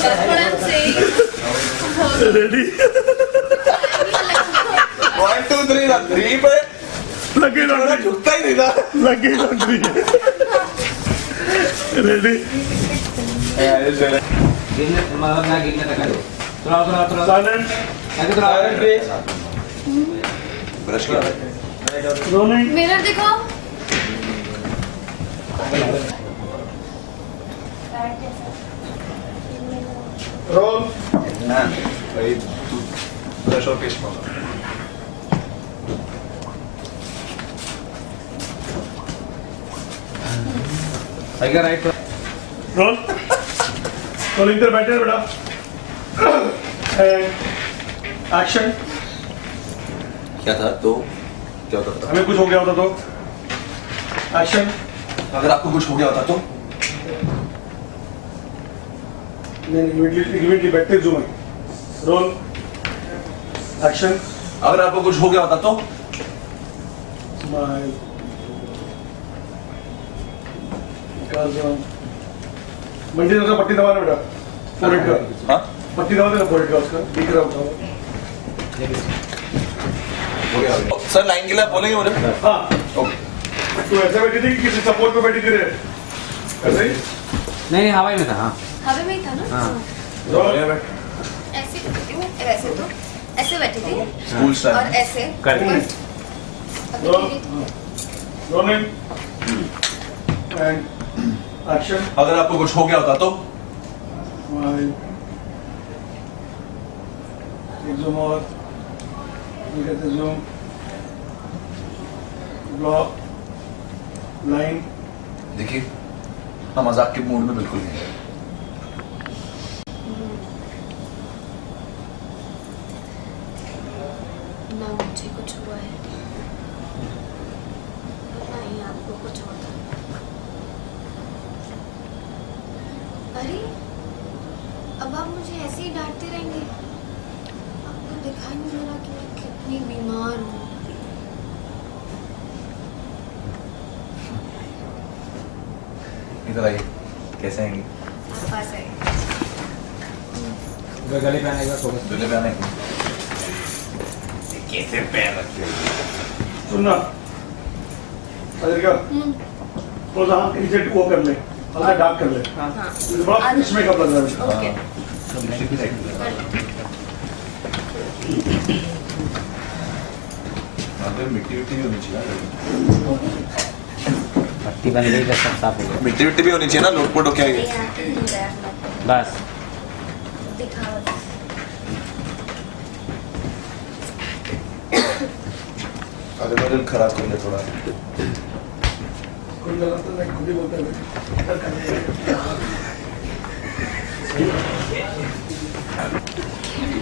That's what I'm saying. Ready 1 2 3 ना 3 पे लगे थोड़ा झुकता ही नहीं था लगे लॉन्ड्री रेडी साइलेंट ब्रश किया रोलिंग मिरर दिखाओ. रोल भाई तू ब्रश और पेस्ट मार राइट रोल रोलिंग इधर बैठे हैं बेटा एक्शन क्या था तो क्या होता था हमें कुछ हो गया होता तो एक्शन अगर आपको कुछ हो गया होता तो इमीडिएटली बैठते जूम रोल एक्शन अगर आपको कुछ हो गया होता तो स्माइल मंडी का पट्टी दबाना बेटा फोरहेड का हाँ पट्टी दबा देना फोरहेड का उसका दिख रहा होता हो गया सर लाइन के लिए आप बोलेंगे मुझे हाँ ओके तू ऐसे बैठी थी कि किसी सपोर्ट पे बैठी थी रे ऐसे ही नहीं हवाई में था हाँ हवा में ही था ना. हाँ. रोल ऐसे बैठी हूँ, वैसे तो ऐसे बैठी थी स्कूल और स्टाइल ऐसे. कर अभी रोल मेरी- रोलिंग एंड एक्शन अगर आपको कुछ हो गया होता तो स्माइल एक जूम और ये कहते जूम ब्लॉक लाइन देखिए हम मजाक के मूड में बिल्कुल नहीं हैं। ना मुझे कुछ हुआ है ना ही आपको कुछ होता. अरे अब आप मुझे ऐसे ही डांटते रहेंगे. आपको दिखाई नहीं दे रहा कि मैं कितनी बीमार हूँ. इधर आइए कैसे आएंगे आप पास आए. गले पे आने का फोकस दूल्हे पे आने कैसे पैर रखते हो सुनना अजय का थोड़ा सा के नीचे वो कर ले हल्का डार्क कर ले हाँ. बड़ा फिनिश मेकअप लग रहा है ओके. लिपस्टिक भी देख मिट्टी विट्टी भी होनी चाहिए पट्टी बन गई तो सब साफ हो गया मिट्टी विट्टी भी होनी चाहिए ना लोटपोट हो क्या नहीं है आते नहीं रहा. बस दिखाओ. अगर मैं खराब कर ले थोड़ा खुद लगाता है खुद ही बोलता है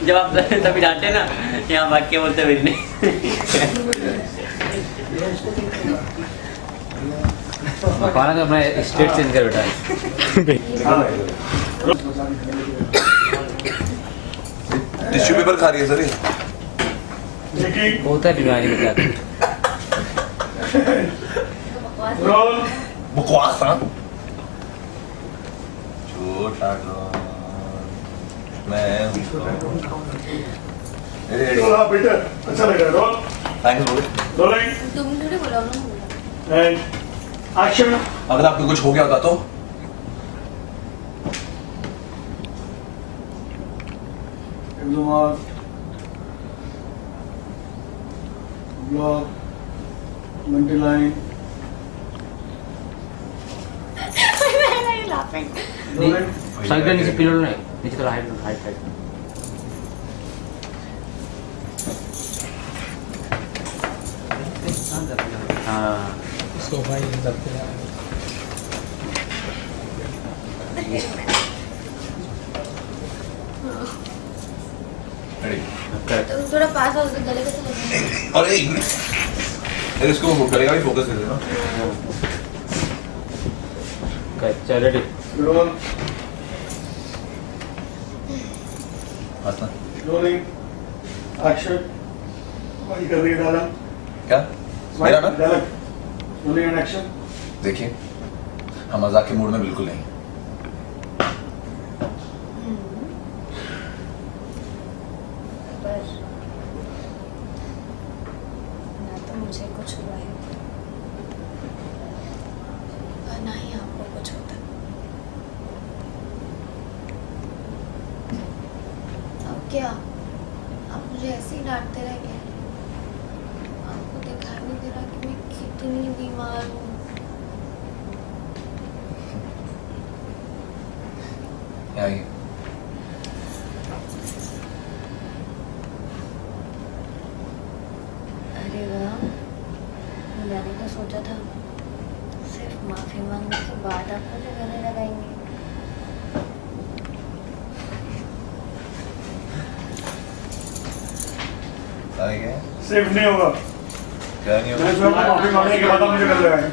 जब आप तभी डांटे ना यहाँ भाग के बोलते हुए नहीं कौन तो अपना स्टेट चेंज कर बेटा टिश्यू पेपर खा रही है सर ये लेकिन होता है बीमारी के साथ रोल बकवास हाँ छोटा मैं थोड़ा बेटर अच्छा लग रहा है रोल थैंक्स बोल रोलिंग तुम थोड़ी बोला उन्होंने बोला. एंड एक्शन अगर आपको कुछ हो गया होता तो जूम और ब्लॉक मंडी लाइन laughing. रोलिंग साइड नीचे पिलो नहीं नीचे थोड़ा हाइट हाइट हाइट हाँ रेडी तो थोड़ा पास आओ तो गले कैसे लग और अरे इसको करेगा भी फोकस दे देना चल रेडी रोल हाथ रोलिंग एक्शन वही कर रही है डायलॉग क्या मेरा ना डायलॉग रोलिंग एंड एक्शन देखिए हम मजाक के मूड में बिल्कुल नहीं हम्म. क्या आप मुझे ऐसे ही डांटते रहेंगे? आपको दिखाई नहीं दे रहा कि मैं कितनी बीमार हूँ? आइए। अरे वाह, मैंने तो सोचा था सिर्फ माफी मांगने के बाद आप मुझे गले लगाएंगे। आइए। सेफ नहीं होगा। क्या नहीं मैं होगा? स्वयं माफी मांगने के बाद आप मुझे कर लगाएंगे।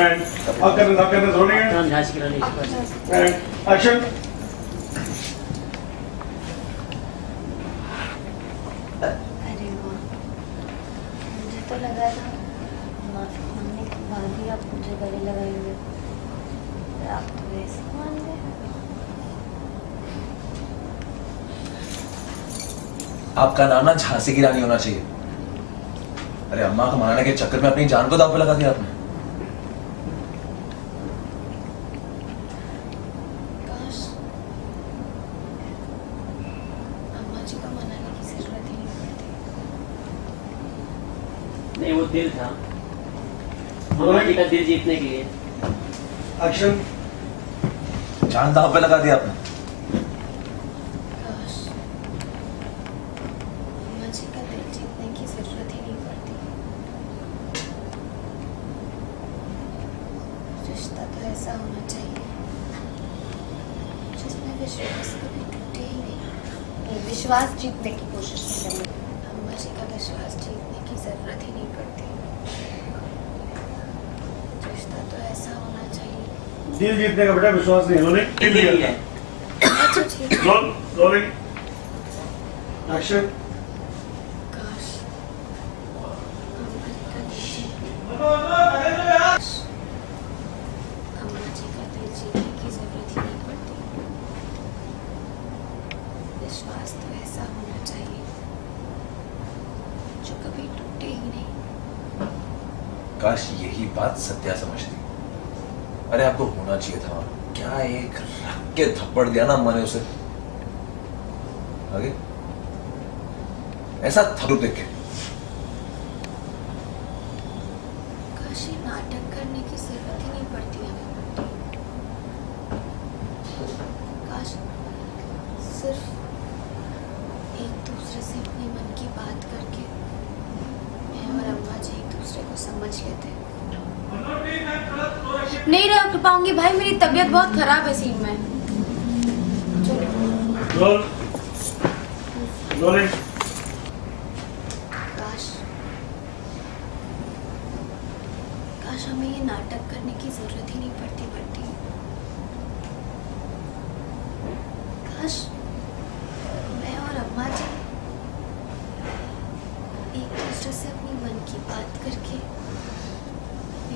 एंड आप करने रोनी है। हम झांसी की रानी इस पास। And action. अरे वाह, मुझे तो लगा था माफी मांगने के बाद ही आप मुझे गले लगाएंगे, पर आप तो वैसे मान गए। आपका नाम ना झांसी की रानी होना चाहिए। अरे अम्मा को मनाने के चक्कर में अपनी जान को दांव पे लगा दिया आपने। काश अम्मा जी को मनाने की जरूरत ही नहीं पड़ती। नहीं, वो दिल था अम्मा जी का दिल जीतने के लिए। एक्शन। जान दांव पे लगा दिया आपने। काश अम्मा जी का दिल जीतने की जरूरत ही नहीं पड़ती। रिश्ता तो ऐसा होना चाहिए जिसमें विश्वास कभी टूटे ही नहीं। विश्वास जीतने की कोशिश नहीं करनी। अम्मा जी का विश्वास जीतने की जरूरत ही नहीं पड़ती। रिश्ता तो ऐसा होना चाहिए। दिल जीतने का बेटा विश्वास नहीं। रोनी दिल लिया। है। अच्छा ठीक है। Rolling action. काश अम्मा जी का दिल जीतने की जरूरत ही नहीं पड़ती। विश्वास तो ऐसा होना चाहिए जो कभी टूटे ही नहीं। काश यही बात सत्या समझती। अरे आपको होना चाहिए था। क्या एक रख के थप्पड़ दिया ना अम्मा ने उसे। आगे ऐसा थप्पड़ देख के काश ये नाटक करने की जरूरत ही नहीं पड़ती हमें। काश सिर्फ एक दूसरे से अपने मन की बात करके मैं और अम्मा जी एक दूसरे को समझ लेते। नहीं रख पाऊंगी भाई, मेरी तबीयत बहुत खराब है सीन में। चलो। Role rolling. काश हमें ये नाटक करने की जरूरत ही नहीं पड़ती बंटी। काश मैं और अम्मा जी एक दूसरे से अपनी मन की बात करके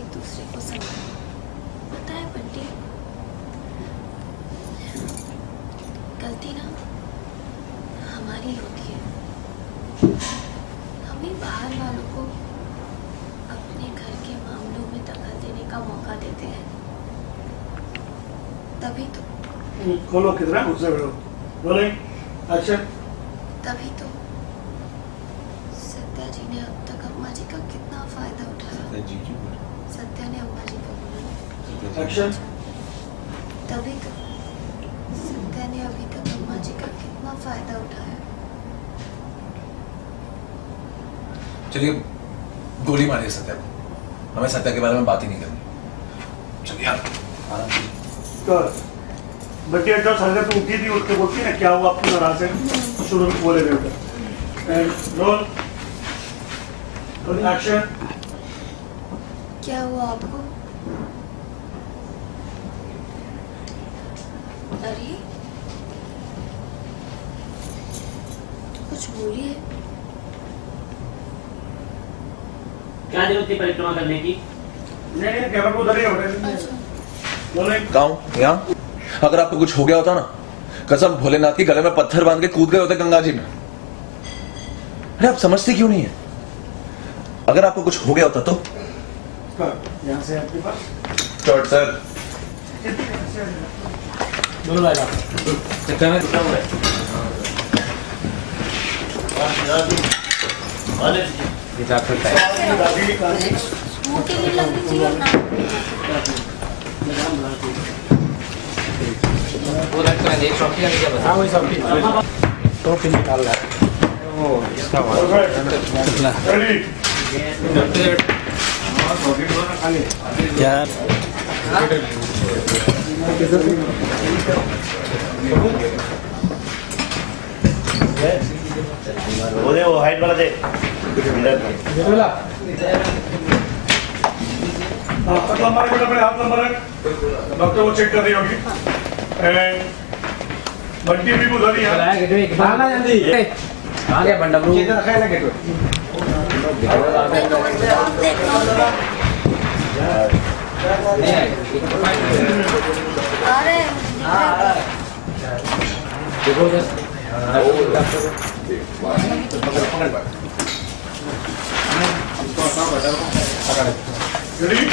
एक दूसरे को समझ। पता है बंटी, गलती ना हमारी होती है। हम ही बाहर वालों को अपने घर के मामलों में दखल देने का मौका देते हैं। तभी तो खोलो कितना गुस्से में हो। Rolling action. तभी तो सत्या जी ने अब तक अम्मा जी का कितना फायदा उठाया। सत्या ने अम्मा जी को बोला। एक्शन। तभी तो सत्या ने अभी तक अम्मा जी का कितना फायदा उठाया। चलिए गोली मारिए सत्या को। हमें सत्या के बारे में बात ही नहीं करनी। चलिए यार आराम से। कर बच्चे जब संजय तू उठी थी उसको बोलती ना क्या हुआ आपको नाराज है शुरू में बोले रहे थे। And roll action. क्या हुआ आपको? अरे कुछ बोलिए। क्या जरूरत थी परिक्रमा करने की? नहीं कैमरा को उधर ही है। अच्छा रोलिंग गाँव यहाँ अगर आपको कुछ हो गया होता ना, कसम भोलेनाथ की गले में पत्थर बांध के कूद गए होते गंगा जी में। अरे आप समझते क्यों नहीं है? अगर आपको कुछ हो गया होता तो यहाँ से आपके पास शॉर्ट सर। बोलो भाई साहब। चक्कर में रुका हुआ है। ये तो आपका टाइम दादी का स्कूटी नहीं लगनी चाहिए ना। वो लगता है एक ट्रॉफी का क्या बता हाँ वही सब ट्रॉफी निकाल रहा है वो इसका रेडी यार वो दे वो हाइट वाला दे हाथ लंबा रख अपने हाथ लंबा रख डॉक्टर वो चेक कर रही होगी एंड बंटी भी बुझा रही है आना जल्दी आ गया बंडा ब्रो इधर रखा है ना गेट अरे देखो जस्ट रेडी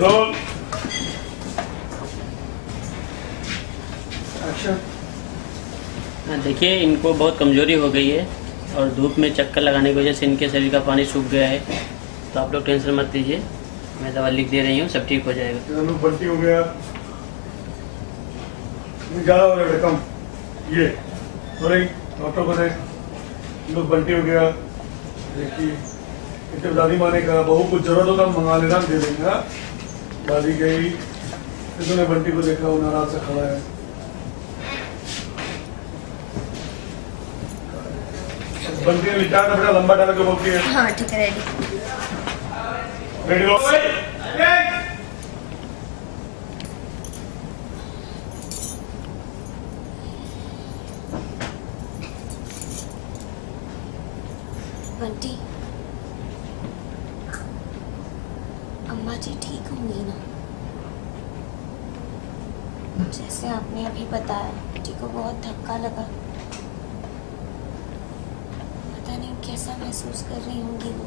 रोल देखिए इनको बहुत कमज़ोरी हो गई है और धूप में चक्कर लगाने की वजह से इनके शरीर का पानी सूख गया है, तो आप लोग टेंशन मत लीजिए, मैं दवा लिख दे रही हूँ, सब ठीक हो जाएगा। इधर बंटी हो गया ज़्यादा हो गया कम ये सॉरी डॉक्टर को देख लोग बंटी हो गया देखिए इतने दादी माँ ने कहा बहू कुछ जरूरत होगा मंगा लेना दे देंगे हाँ? दादी गई इसने बंटी को देखा वो नाराज से खड़ा है बंटी ने विचार का बेटा लंबा डाल के बोलती है हाँ ठीक है रेडी रेडी लो बंटी अम्मा जी ठीक होंगी ना? जैसे आपने अभी बताया बेटी को बहुत धक्का लगा, पता नहीं कैसा महसूस कर रही होंगी वो।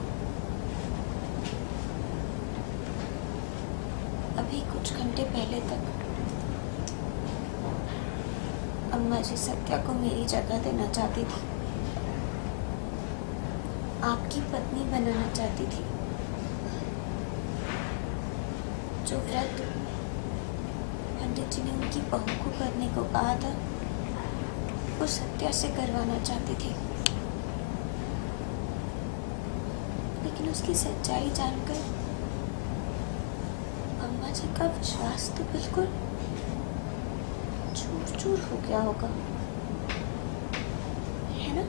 अभी कुछ घंटे पहले तक अम्मा जी सत्या को मेरी जगह देना चाहती थी, आपकी पत्नी बनाना चाहती थी। जो व्रत पंडित जी ने उनकी बहू को करने को कहा था वो सत्या से करवाना चाहती थी, लेकिन उसकी सच्चाई जानकर अम्मा जी का विश्वास तो बिल्कुल चूर चूर हो गया होगा, है ना?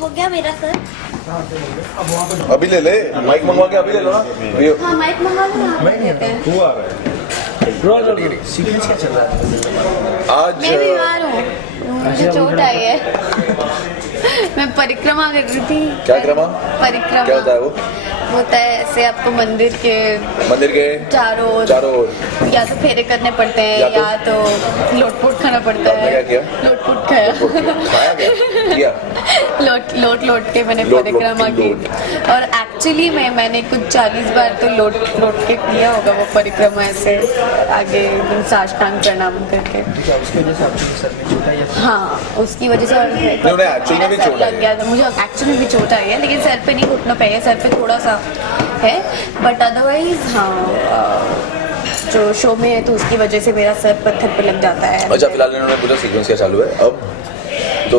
हो गया मेरा सर। अभी ले ले माइक मंगवा के अभी ले लो ना हाँ माइक मंगा लो ना, देते हैं। सीक्वेंस क्या चल रहा है आज मैं बीमार हूँ, मुझे चोट आई है। मैं परिक्रमा कर रही थी। क्या क्रमा परिक्रमा क्या होता है वो होता है ऐसे आपको मंदिर के चारों ओर या तो फेरे करने पड़ते हैं या तो लोटपोट खाना पड़ता है। क्या किया लोटपोट खाया खाया क्या लोट के मैंने परिक्रमा की और एक्चुअली मैंने कुछ 40 बार तो लोट के किया होगा वो परिक्रमा ऐसे आगे एकदम साष्टांग प्रणाम करके। उसकी वजह से आपके सर में चोट आई है? हाँ उसकी वजह से एक्चुअली में भी चोट लग गया था मुझे, एक्चुअली में भी चोट आई है लेकिन सर पे नहीं घुटनों पे है, सर पे थोड़ा सा है बट अदरवाइज हाँ जो शो में है तो उसकी वजह से मेरा सर पत्थर पे लग जाता है। अच्छा फिलहाल इन्होंने पूछा सीक्वेंस क्या चालू है अब तो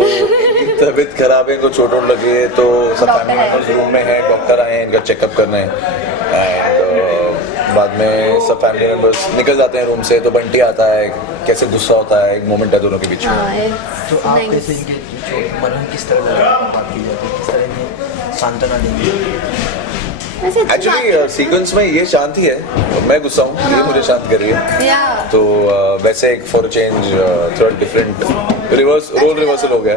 तबीयत खराब है इनको चोट लगी है तो सब फैमिली मेंबर्स रूम में है, डॉक्टर आए हैं इनका चेकअप करना है एंड बाद में सब फैमिली मेंबर्स निकल जाते हैं रूम से तो बंटी आता है कैसे गुस्सा होता है एक मोमेंट है दोनों के बीच में। तो आप कैसे इनके मरण किस तरह बात की जाती है, किस तरह इन्हें सांत्वना देंगे? एक्चुअली सीक्वेंस में ये शांति है मैं गुस्सा हूँ ये मुझे शांत कर रही है तो वैसे एक फॉर चेंज थोड़ा डिफरेंट रोल रिवर्सल हो गया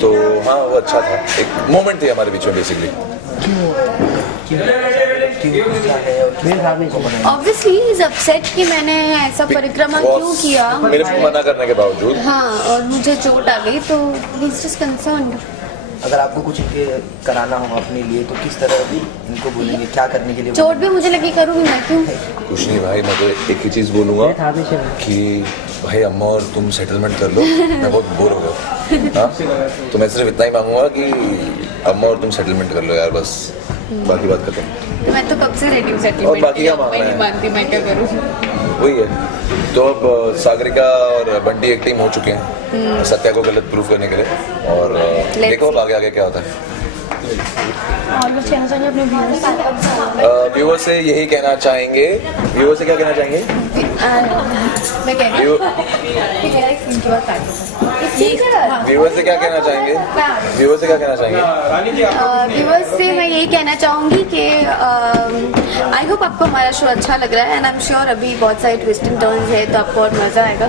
तो हाँ वो अच्छा था एक मोमेंट थी हमारे बीच में बेसिकली। क्यों क्या है और किस तरह आपको बनाया? ऑब्वियसली इज अपसेट कि मैंने ऐसा परिक्रमा क्यों किया। मेरे को मना करने के बावजूद हाँ, और मुझे चोट आ गई तो ही इज जस्ट कंसर्न्ड। अगर आपको कुछ इनके कराना हो अपने लिए तो किस तरह इनको बोलेंगे, क्या करने के लिए चोट भी मुझे लगी, करूँगी मैं क्यों। कुछ नहीं भाई, मैं तो एक ही चीज़ बोलूँगा कि भाई अम्मा और तुम सेटलमेंट कर लो, मैं बहुत बोर हो गया। हाँ, तो मैं सिर्फ इतना ही मांगूंगा कि अम्मा और तुम सेटलमेंट कर लो यार, बस बाकी बात खत्म। तो मैं तो कब से रेडी हूँ सेटलमेंट। और बाकी क्या मांगना मैं नहीं है? मानती, मैं क्या करूँ। वही है। तो अब सागरिका और बंटी एक टीम हो चुके हैं सत्या को गलत प्रूफ करने के लिए, और देखो अब आगे आगे क्या होता है। और कुछ कहना चाहिए अपने व्यूअर्स से? व्यूअर से यही कहना चाहेंगे, व्यूअर से क्या कहना चाहेंगे? मैं कह रही व्यूअर से क्या कहना चाहेंगे? व्यूअर से क्या कहना चाहेंगे? व्यूअर्स से मैं यही कहना चाहूँगी कि आई होप आपको हमारा शो अच्छा लग रहा है, एंड आई एम श्योर अभी बहुत सारे ट्विस्ट एंड टर्न्स है तो आपको और मज़ा आएगा।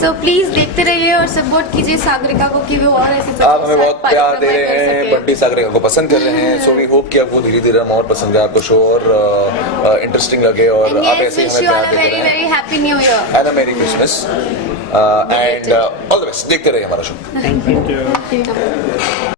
सो प्लीज़ देखते रहिए और सपोर्ट कीजिए सागरिका को कि वो और ऐसी आप हमें बहुत प्यार दे रहे हैं, बंटी सागरिका को पसंद कर रहे हैं, सो वी होप कि आपको धीरे धीरे हम और पसंद आए, आपको शो और इंटरेस्टिंग लगे, और आप ऐसे ही हमें प्यार देते वेरी रहें। Very happy new year and अ मेरी Christmas and all the best. देखते रहिए हमारा शो। Thank you.